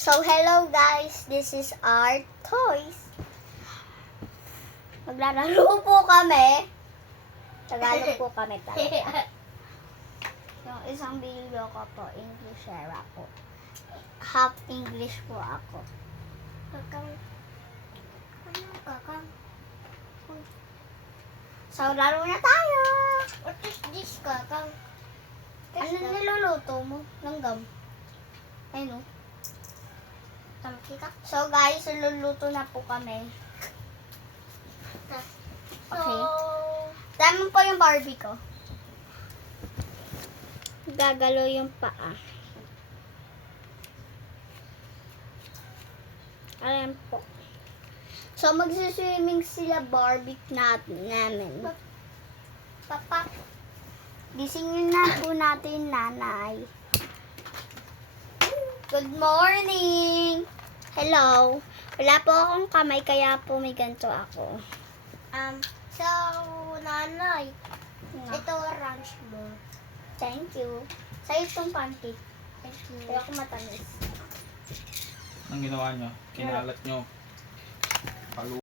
So, hello guys, this is our toys. Maglalaro po kami. Tagalog po kami talaga. Yung isang video ko po, Englishera po. Half English po ako. Kakang. So, laro na tayo. What is this, Kakang? Ano niluluto mo? Langgam. Ayun o. So guys, luluto na po kami. Okay. Tama po yung Barbie ko. Gagalo yung paa. Ayan po. So magsiswimming sila Barbie namin. Papa, gisingin na po natin nanay. Good morning! Hello. Wala po akong kamay kaya po may ganito ako. So, nanay, Nga. ito ranch mo. Thank you. Sa'yo itong pancake. Thank you. Kaya ako matamis. Anong ginawa nyo? Kinalat nyo. Palu